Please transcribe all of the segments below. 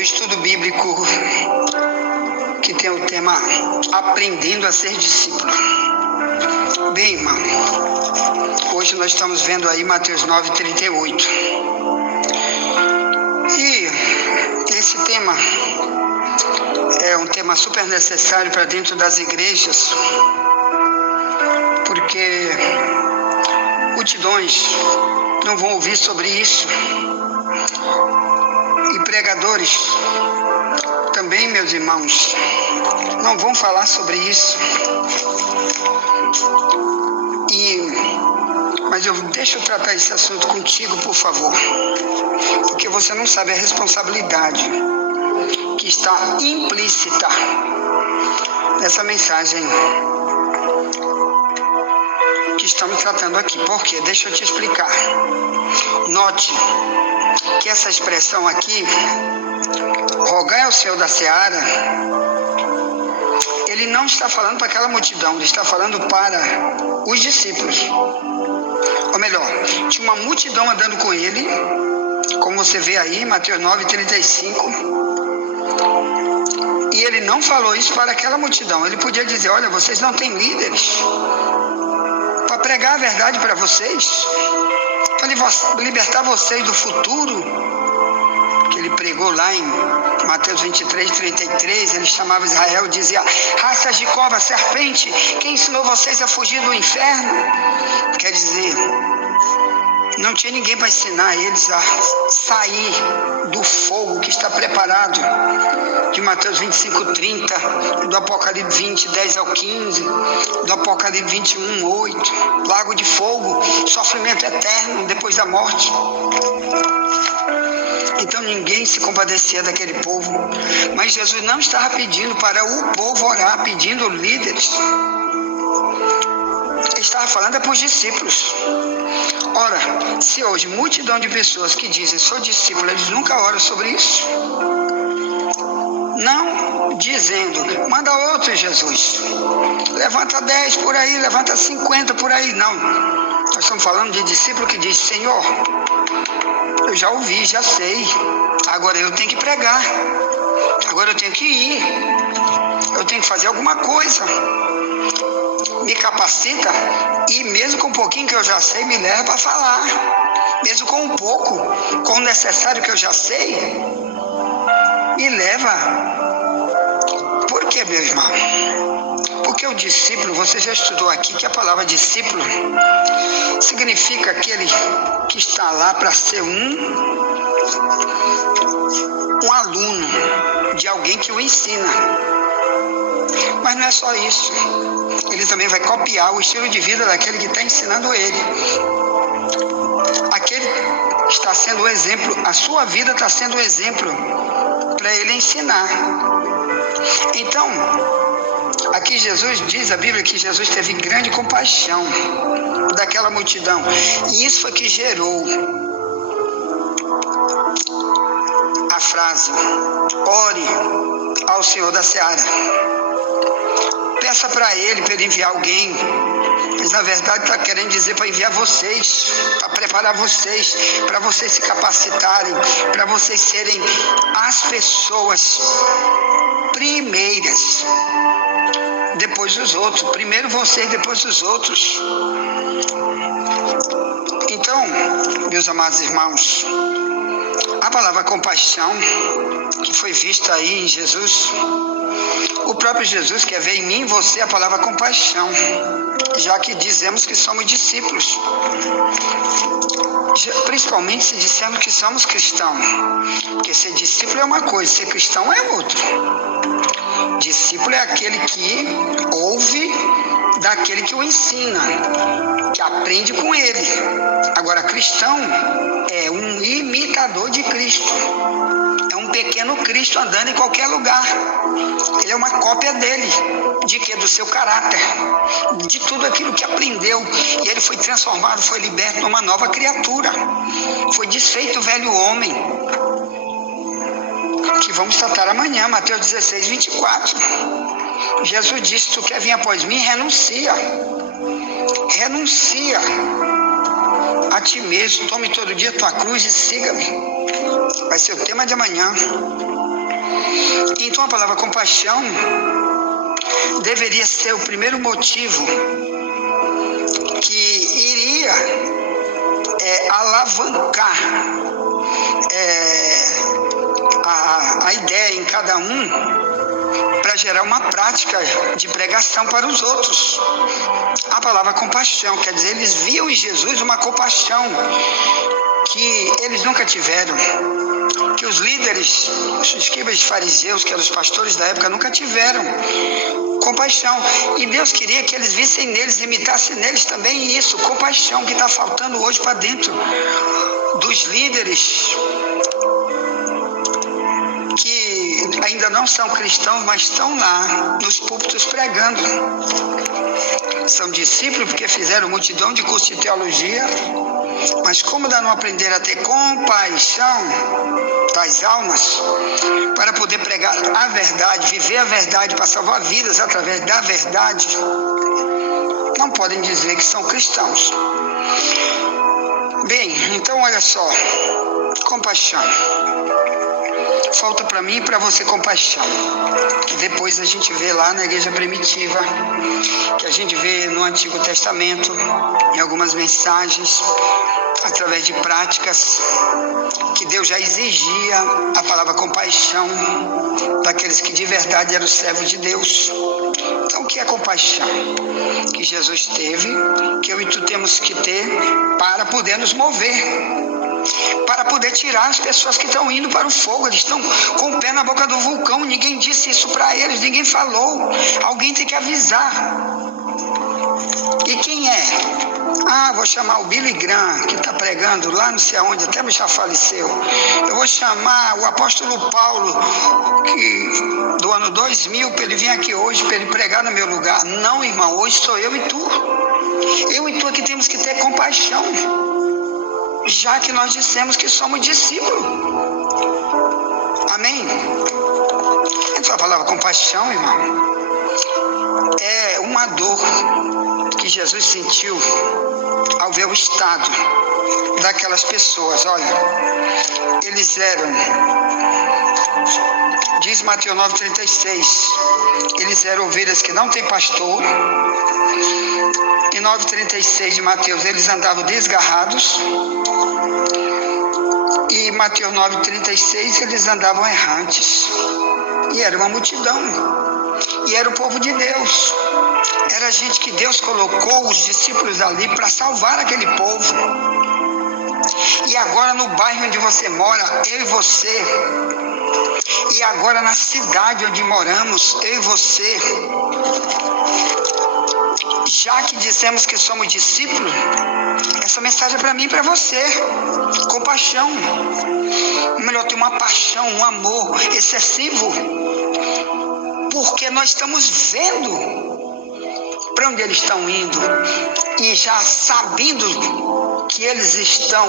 do estudo bíblico que tem o tema Aprendendo a Ser Discípulo. Bem, irmão, hoje nós estamos vendo aí Mateus 9:38. E esse tema é um tema super necessário para dentro das igrejas, porque multidões não vão ouvir sobre isso. E pregadores também, meus irmãos, não vão falar sobre isso. Mas deixa eu tratar esse assunto contigo, por favor, porque você não sabe a responsabilidade que está implícita nessa mensagem que estamos tratando aqui. Por quê? Deixa eu te explicar. Note que essa expressão aqui, rogai ao Senhor da Seara, ele não está falando para aquela multidão, ele está falando para os discípulos. Ou melhor, tinha uma multidão andando com ele, como você vê aí, Mateus 9:35. E ele não falou isso para aquela multidão. Ele podia dizer, olha, vocês não têm líderes para pregar a verdade para vocês, para libertar vocês do futuro, que ele pregou lá em Mateus 23:33, ele chamava Israel e dizia, raças de cobra, serpente, quem ensinou vocês a fugir do inferno? Quer dizer, não tinha ninguém para ensinar eles a sair do fogo que está preparado, de Mateus 25:30, do Apocalipse 20:10-15, do Apocalipse 21:8, lago de fogo, sofrimento eterno depois da morte. Então ninguém se compadecia daquele povo, mas Jesus não estava pedindo para o povo orar, pedindo líderes. Ele estava falando para os discípulos. Ora, se hoje multidão de pessoas que dizem sou discípulo, eles nunca oram sobre isso, não dizendo, manda outro Jesus, levanta 10 por aí, levanta 50 por aí, não. Nós estamos falando de discípulo que diz, Senhor, eu já ouvi, já sei, agora eu tenho que pregar, agora eu tenho que ir, eu tenho que fazer alguma coisa, me capacita, e mesmo com um pouquinho que eu já sei, me leva para falar, mesmo com um pouco, com o necessário que eu já sei, me leva. Por que, meu irmão? Porque o discípulo, você já estudou aqui que a palavra discípulo significa aquele que está lá para ser um aluno de alguém que o ensina. Mas não é só isso. Ele também vai copiar o estilo de vida daquele que está ensinando ele. Aquele que está sendo o exemplo, a sua vida está sendo o exemplo para ele ensinar. Então, aqui Jesus diz, a Bíblia, que Jesus teve grande compaixão daquela multidão. E isso foi que gerou a frase, ore ao Senhor da Seara. Peça para ele enviar alguém, mas na verdade está querendo dizer para enviar vocês, para preparar vocês, para vocês se capacitarem, para vocês serem as pessoas primeiras, depois os outros. Primeiro vocês, depois os outros. Então, meus amados irmãos, a palavra compaixão, que foi vista aí em Jesus, o próprio Jesus quer ver em mim e você a palavra compaixão, já que dizemos que somos discípulos, principalmente se dissermos que somos cristãos, porque ser discípulo é uma coisa, ser cristão é outra. Discípulo é aquele que ouve daquele que o ensina, que aprende com ele. Agora, cristão é um imitador de Cristo, é um pequeno Cristo andando em qualquer lugar. Ele é uma cópia dele. De quê? Do seu caráter, de tudo aquilo que aprendeu. E ele foi transformado, foi liberto numa nova criatura. Foi desfeito o velho homem, que vamos tratar amanhã, Mateus 16:24. Jesus disse, tu quer vir após mim? Renuncia a ti mesmo, tome todo dia tua cruz e siga-me. Vai ser o tema de amanhã. Então a palavra compaixão deveria ser o primeiro motivo que iria alavancar a ideia em cada um para gerar uma prática de pregação para os outros. A palavra compaixão, quer dizer, eles viam em Jesus uma compaixão que eles nunca tiveram, que os líderes, os escribas e fariseus, que eram os pastores da época, nunca tiveram compaixão. E Deus queria que eles vissem neles, imitassem neles também isso, compaixão que está faltando hoje para dentro dos líderes que ainda não são cristãos, mas estão lá nos púlpitos pregando. São discípulos porque fizeram multidão de curso de teologia, mas como ainda não aprenderam a ter compaixão das almas, para poder pregar a verdade, viver a verdade, para salvar vidas através da verdade, não podem dizer que são cristãos. Bem, então olha só, compaixão. Falta para mim e para você compaixão. Depois a gente vê lá na igreja primitiva, que a gente vê no Antigo Testamento, em algumas mensagens, através de práticas, que Deus já exigia a palavra compaixão daqueles que de verdade eram servos de Deus. Então, o que é compaixão? Que Jesus teve, que eu e tu temos que ter para poder nos mover, para poder tirar as pessoas que estão indo para o fogo. Eles estão com o pé na boca do vulcão, ninguém disse isso para eles, ninguém falou, alguém tem que avisar. E quem é? Vou chamar o Billy Graham, que está pregando lá não sei aonde, até já faleceu. Eu vou chamar o apóstolo Paulo, do ano 2000, para ele vir aqui hoje, para ele pregar no meu lugar. Não, irmão, hoje sou eu e tu. Eu e tu aqui temos que ter compaixão, já que nós dissemos que somos discípulos. Amém? Então a palavra compaixão, irmão, é uma dor que Jesus sentiu ao ver o estado daquelas pessoas. Olha, eles eram, diz Mateus 9,36, eles eram ovelhas que não têm pastor. Em 9,36 de Mateus, eles andavam desgarrados. E Mateus 9,36, eles andavam errantes. E era uma multidão. E era o povo de Deus. Era a gente que Deus colocou os discípulos ali para salvar aquele povo. E agora no bairro onde você mora, eu e você, e agora na cidade onde moramos, eu e você, já que dizemos que somos discípulos, essa mensagem é para mim e para você. Compaixão. Melhor ter uma paixão, um amor excessivo, porque nós estamos vendo para onde eles estão indo e já sabendo que eles estão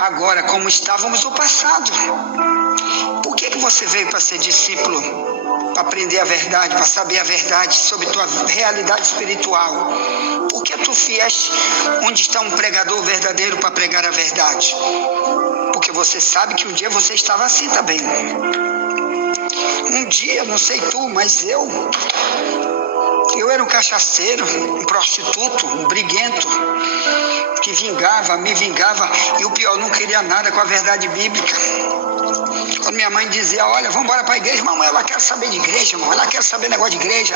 agora como estávamos no passado. Por que você veio para ser discípulo? Para aprender a verdade, para saber a verdade sobre tua realidade espiritual. Por que tu vieste onde está um pregador verdadeiro para pregar a verdade? Porque você sabe que um dia você estava assim também. Um dia, não sei tu, mas eu era um cachaceiro, um prostituto, um briguento, que me vingava, e o pior, não queria nada com a verdade bíblica. Quando minha mãe dizia, olha, vamos embora para a igreja, mamãe, ela quer saber de igreja, irmão, ela quer saber negócio de igreja,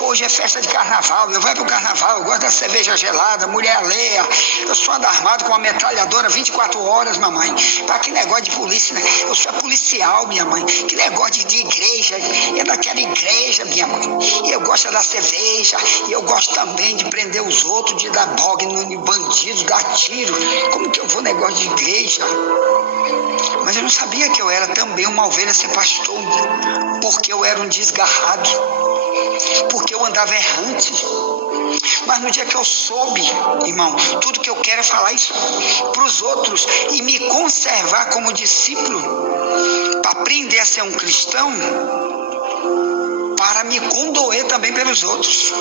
hoje é festa de carnaval, eu vou para o carnaval, eu gosto da cerveja gelada, mulher alheia, eu sou ando armado com uma metralhadora 24 horas, mamãe, para que negócio de polícia, né? Eu sou policial, minha mãe, que negócio de igreja, é daquela igreja, minha mãe, e eu gosto da cerveja, e eu gosto também de prender os outros, de dar bogue no bandido, dar tiro, como que eu vou negócio de igreja? Mas eu não sabia que eu era também uma ovelha sem pastor, porque eu era um desgarrado, porque eu andava errante. Mas no dia que eu soube, irmão, tudo que eu quero é falar isso para os outros e me conservar como discípulo, para aprender a ser um cristão, para me condoer também pelos outros.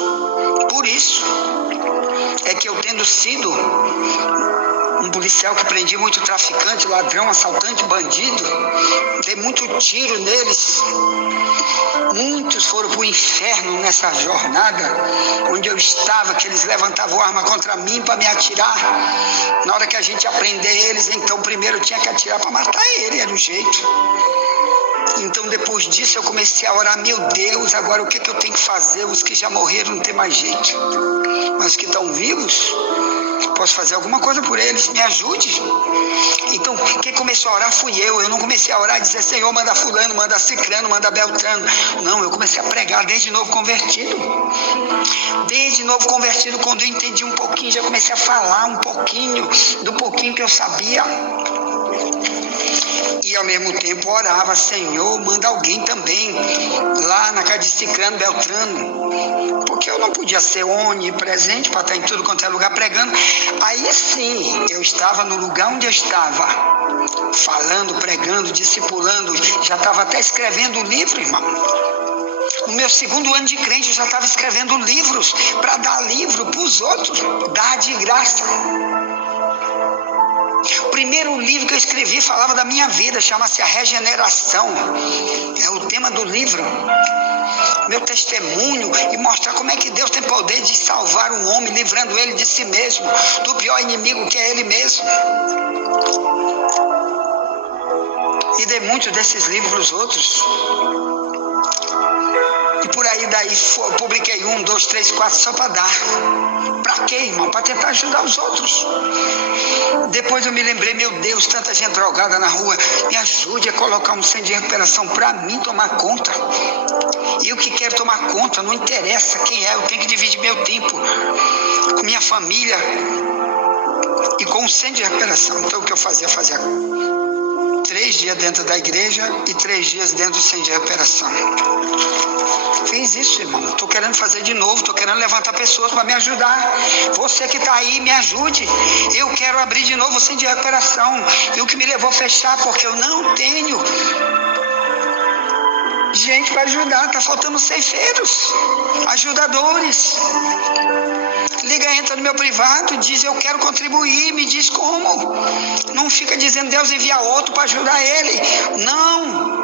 Por isso é que eu, tendo sido um policial que prendia muito traficante, ladrão, assaltante, bandido. Dei muito tiro neles. Muitos foram para o inferno nessa jornada onde eu estava, que eles levantavam arma contra mim para me atirar. Na hora que a gente ia prender eles, então primeiro eu tinha que atirar para matar ele, era o jeito. Então depois disso eu comecei a orar, meu Deus, agora o que eu tenho que fazer? Os que já morreram não tem mais jeito, mas os que estão vivos, posso fazer alguma coisa por eles, me ajude. Então quem começou a orar fui eu não comecei a orar e dizer, Senhor, manda fulano, manda ciclano, manda beltrano. Não, eu comecei a pregar desde novo convertido. Desde novo convertido, quando eu entendi um pouquinho, já comecei a falar um pouquinho, do pouquinho que eu sabia. E ao mesmo tempo orava, Senhor, manda alguém também lá na casa de ciclano, beltrano, porque eu não podia ser onipresente para estar em tudo quanto é lugar pregando. Aí sim, eu estava no lugar onde eu estava, falando, pregando, discipulando, já estava até escrevendo livro, irmão. No meu 2º ano de crente, eu já estava escrevendo livros, para dar livro para os outros, dar de graça. O primeiro livro que eu escrevi falava da minha vida, chama-se A Regeneração. É o tema do livro. Meu testemunho e mostrar como é que Deus tem poder de salvar um homem, livrando ele de si mesmo, do pior inimigo que é ele mesmo. E dei muitos desses livros outros. E por aí daí eu publiquei 1, 2, 3, 4 só para dar. Para quê, irmão? Para tentar ajudar os outros. Depois eu me lembrei, meu Deus, tanta gente drogada na rua, me ajude a colocar um centro de recuperação para mim tomar conta. Eu que quero tomar conta, não interessa quem é, eu tenho que dividir meu tempo com minha família e com o centro de recuperação. Então o que eu fazia? Fazia 3 dias dentro da igreja e 3 dias dentro do centro de recuperação. Fiz isso, irmão. Estou querendo fazer de novo, estou querendo levantar pessoas para me ajudar. Você que está aí, me ajude. Eu quero abrir de novo o centro de recuperação. E o que me levou a fechar, porque eu não tenho gente para ajudar. Está faltando ceifeiros, ajudadores. Liga, entra no meu privado, diz eu quero contribuir, me diz como. Não fica dizendo Deus envia outro para ajudar ele. Não.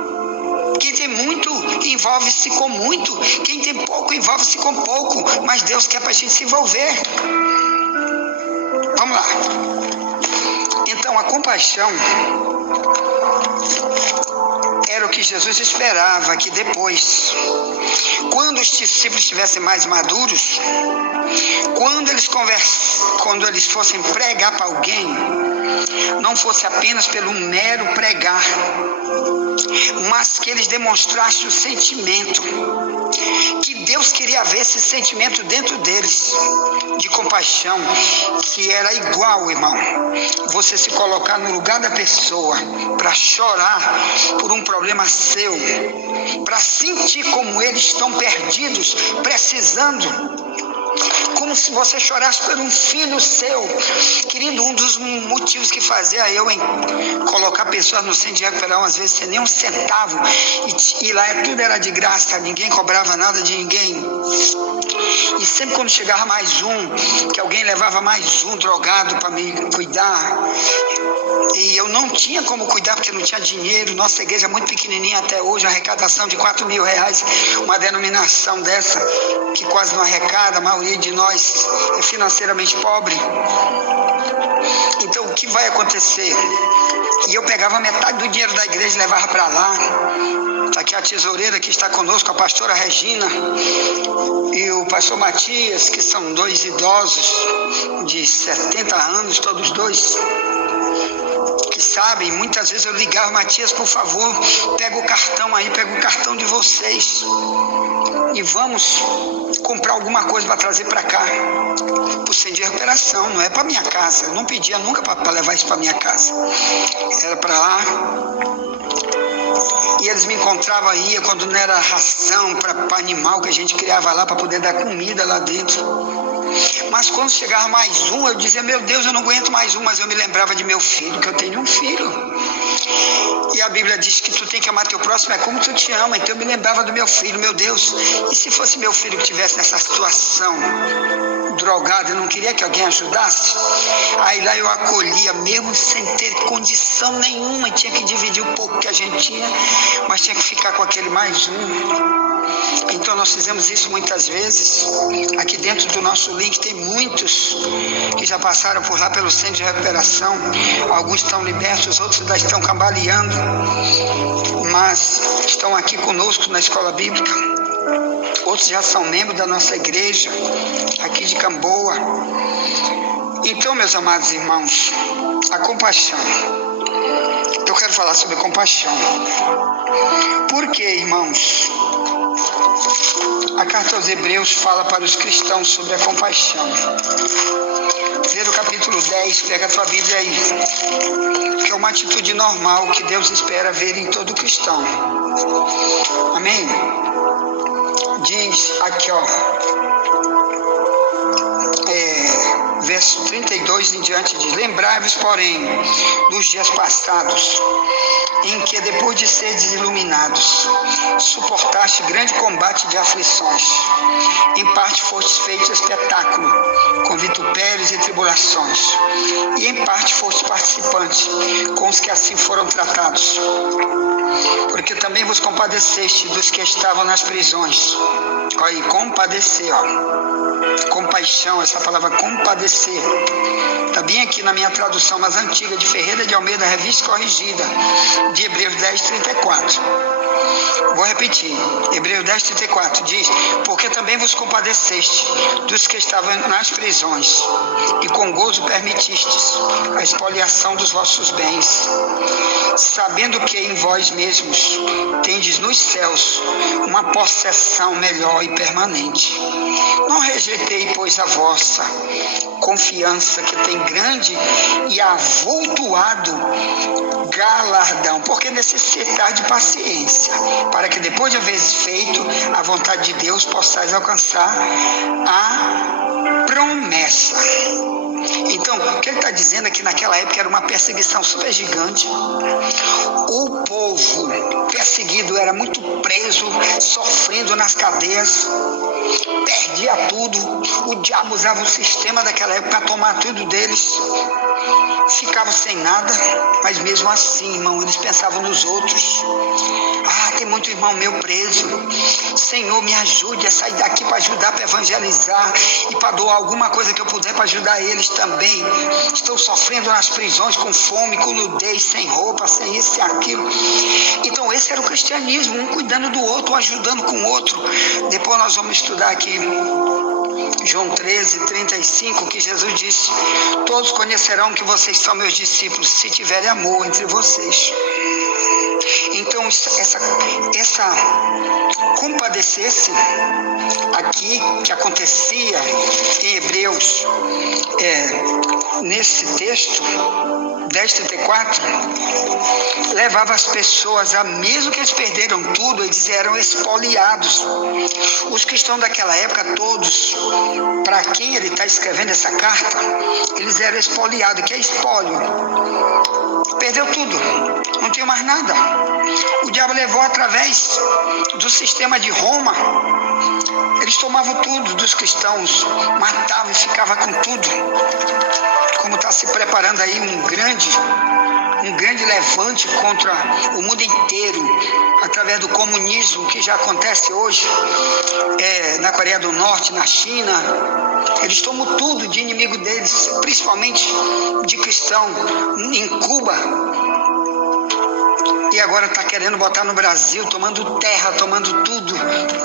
Quem tem muito, envolve-se com muito. Quem tem pouco, envolve-se com pouco. Mas Deus quer para a gente se envolver. Vamos lá. Então, a compaixão era o que Jesus esperava que depois, quando os discípulos estivessem mais maduros, quando eles fossem pregar para alguém, não fosse apenas pelo mero pregar, mas que eles demonstrassem o sentimento, que Deus queria ver esse sentimento dentro deles, de compaixão, que era igual, irmão, você se colocar no lugar da pessoa, para chorar por um problema seu, para sentir como eles estão perdidos, precisando, como se você chorasse por um filho seu. Querido, um dos motivos que fazia eu em colocar pessoas no centro de recuperação, às vezes sem nem um centavo, e lá tudo era de graça, ninguém cobrava nada de ninguém. E sempre quando chegava mais um, que alguém levava mais um drogado para me cuidar, e eu não tinha como cuidar porque não tinha dinheiro, nossa igreja é muito pequenininha até hoje, arrecadação de R$4.000, uma denominação dessa que quase não arrecada, a maioria de nós é financeiramente pobre. Então o que vai acontecer? E eu pegava metade do dinheiro da igreja e levava para lá. Está aqui a tesoureira que está conosco, a pastora Regina e o pastor Matias, que são 2 idosos de 70 anos, todos dois, que sabem. Muitas vezes eu ligava, Matias, por favor, pega o cartão aí, pega o cartão de vocês e vamos comprar alguma coisa para trazer para cá, para o centro de recuperação, não é para minha casa. Eu não pedia nunca para levar isso para minha casa, era para lá. E eles me encontravam aí quando não era ração para animal que a gente criava lá, para poder dar comida lá dentro. Mas quando chegava mais um, eu dizia, meu Deus, eu não aguento mais um, mas eu me lembrava de meu filho, que eu tenho um filho. E a Bíblia diz que tu tem que amar teu próximo é como tu te ama. Então eu me lembrava do meu filho, meu Deus, e se fosse meu filho que estivesse nessa situação drogado e não queria que alguém ajudasse. Aí lá eu acolhia, mesmo sem ter condição nenhuma, tinha que dividir o pouco que a gente tinha, mas tinha que ficar com aquele mais um. Então nós fizemos isso muitas vezes. Aqui dentro do nosso link tem muitos que já passaram por lá pelo centro de recuperação. Alguns estão libertos, outros ainda estão cambaleando, mas estão aqui conosco na escola bíblica. Outros já são membros da nossa igreja aqui de Camboa. Então, meus amados irmãos, a compaixão. Eu quero falar sobre compaixão. Por que, irmãos? A carta aos Hebreus fala para os cristãos sobre a compaixão. Lê o capítulo 10, pega a tua Bíblia aí, que é uma atitude normal que Deus espera ver em todo cristão. Amém? Diz aqui, verso 32 em diante, diz: lembrai-vos, porém, dos dias passados, em que, depois de seres iluminados, suportaste grande combate de aflições. Em parte fostes feito espetáculo, com vitupérios e tribulações, e em parte fostes participante com os que assim foram tratados. Porque também vos compadeceste dos que estavam nas prisões. Olha aí, compadecer, compaixão, essa palavra compadecer, está bem aqui na minha tradução mais antiga, de Ferreira de Almeida, revista corrigida, de Hebreus 10, 34. Vou repetir, Hebreus 10, 34 diz: porque também vos compadeceste dos que estavam nas prisões, e com gozo permitistes a expoliação dos vossos bens, sabendo que em vós mesmos tendes nos céus uma possessão melhor e permanente. Não rejeitei, pois, a vossa confiança, que tem grande e avultuado galardão, porque necessitar de paciência, para que depois de haveres feito a vontade de Deus, possais alcançar a promessa. Então, o que ele está dizendo é que naquela época era uma perseguição super gigante. O povo perseguido era muito preso, sofrendo nas cadeias, perdia tudo. O diabo usava o sistema daquela época para tomar tudo deles. Ficavam sem nada, mas mesmo assim, irmão, eles pensavam nos outros. Tem muito irmão meu preso. Senhor, me ajude a sair daqui para ajudar, para evangelizar e para doar alguma coisa que eu puder para ajudar eles também. Estão sofrendo nas prisões com fome, com nudez, sem roupa, sem isso, sem aquilo. Então esse era o cristianismo, um cuidando do outro, um ajudando com o outro. Depois nós vamos estudar aqui João 13, 35, que Jesus disse: todos conhecerão que vocês são meus discípulos, se tiverem amor entre vocês. Então essa compadecer-se aqui, que acontecia em Hebreus, nesse texto 10:34, levava as pessoas a, mesmo que eles perderam tudo, eles eram expoliados. Os cristãos daquela época todos, para quem ele está escrevendo essa carta, eles eram expoliados. Que é espólio? Perdeu tudo, não tinha mais nada. O diabo levou através do sistema de Roma. Eles tomavam tudo dos cristãos, matavam e ficavam com tudo. Como está se preparando aí um grande levante contra o mundo inteiro, através do comunismo, que já acontece hoje, na Coreia do Norte, na China. Eles tomam tudo de inimigo deles, principalmente de cristão, em Cuba. E agora está querendo botar no Brasil, tomando terra, tomando tudo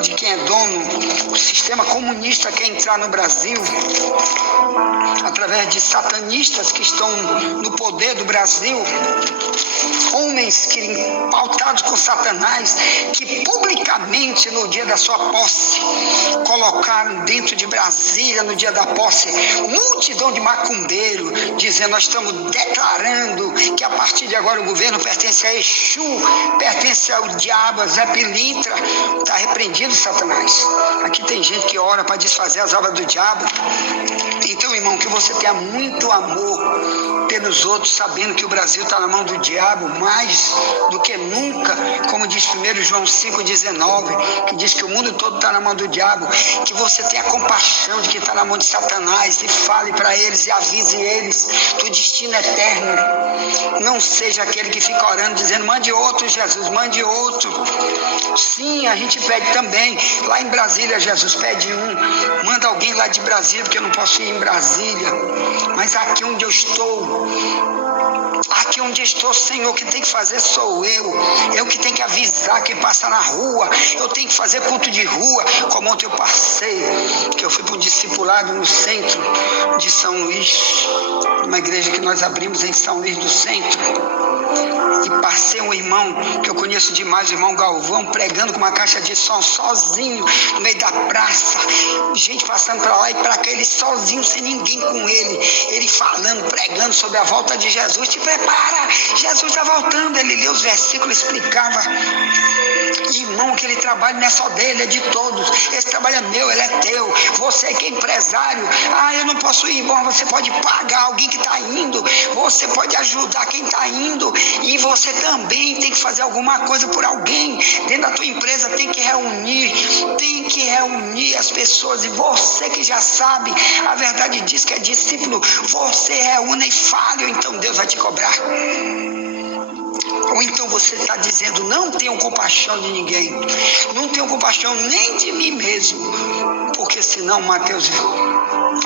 de quem é dono. O sistema comunista quer entrar no Brasil através de satanistas que estão no poder do Brasil. Homens pautados com Satanás, que publicamente no dia da sua posse colocaram dentro de Brasília, no dia da posse, multidão de macumbeiro, dizendo: nós estamos declarando que a partir de agora o governo pertence a Exu. Exu pertence ao diabo, Zé Pilintra, está repreendido, Satanás. Aqui tem gente que ora para desfazer as obras do diabo. Então, irmão, que você tenha muito amor pelos outros, sabendo que o Brasil está na mão do diabo, mais do que nunca, como diz 1 João 5,19, que diz que o mundo todo está na mão do diabo. Que você tenha compaixão de que está na mão de Satanás e fale para eles e avise eles do destino eterno. Não seja aquele que fica orando dizendo: mande outro, Jesus, mande outro. Sim, a gente pede também. Lá em Brasília, Jesus pede manda alguém lá de Brasília, porque eu não posso ir em Brasília. Mas aqui onde eu estou, Senhor, que tem que fazer sou eu que tenho que avisar quem passa na rua, eu tenho que fazer culto de rua, como ontem eu passei, que eu fui para um discipulado no centro de São Luís, uma igreja que nós abrimos em São Luís do Centro, e passei um irmão que eu conheço demais, o irmão Galvão, pregando com uma caixa de som sozinho no meio da praça, gente passando para lá e para cá, ele sozinho, sem ninguém com ele falando, pregando sobre a volta de Jesus. Te prepara, Jesus está voltando. Ele lia os versículos, explicava. Irmão, aquele trabalho não é só dele, é de todos. Esse trabalho é meu, ele é teu. Você que é empresário, eu não posso ir. Bom, você pode pagar alguém que está indo, você pode ajudar quem está indo, e você também tem que fazer alguma coisa por alguém. Dentro da tua empresa tem que reunir as pessoas, e você que já sabe, a verdade diz que é discípulo, você reúne e fale, ou então Deus vai te cobrar. Ou então você está dizendo: não tenho compaixão de ninguém, não tenho compaixão nem de mim mesmo, porque senão, Mateus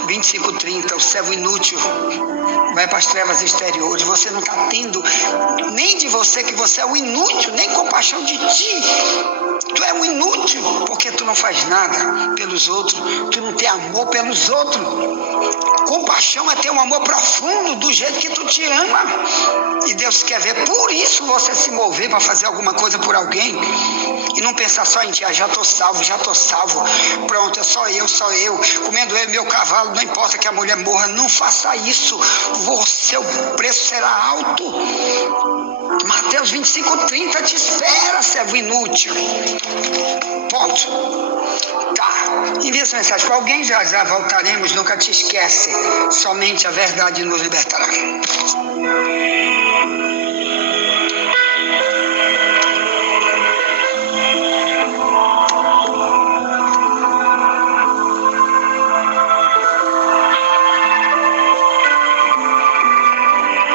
25:30, o servo inútil vai para as trevas exteriores. Você não está tendo nem de você, que você é um inútil, nem compaixão de ti. Tu é um inútil, porque tu não faz nada pelos outros, tu não tem amor pelos outros. Compaixão é ter um amor profundo do jeito que tu te ama, e Deus quer ver. Por isso você se mover para fazer alguma coisa por alguém, e não pensar só em ti: já estou salvo, pronto, é só eu, comendo eu e meu cavalo, não importa que a mulher morra. Não faça isso, seu preço será alto. Mateus 25:30 te espera, servo inútil. Ponto. Tá, envia essa mensagem para alguém, já voltaremos, nunca te esquece, somente a verdade nos libertará.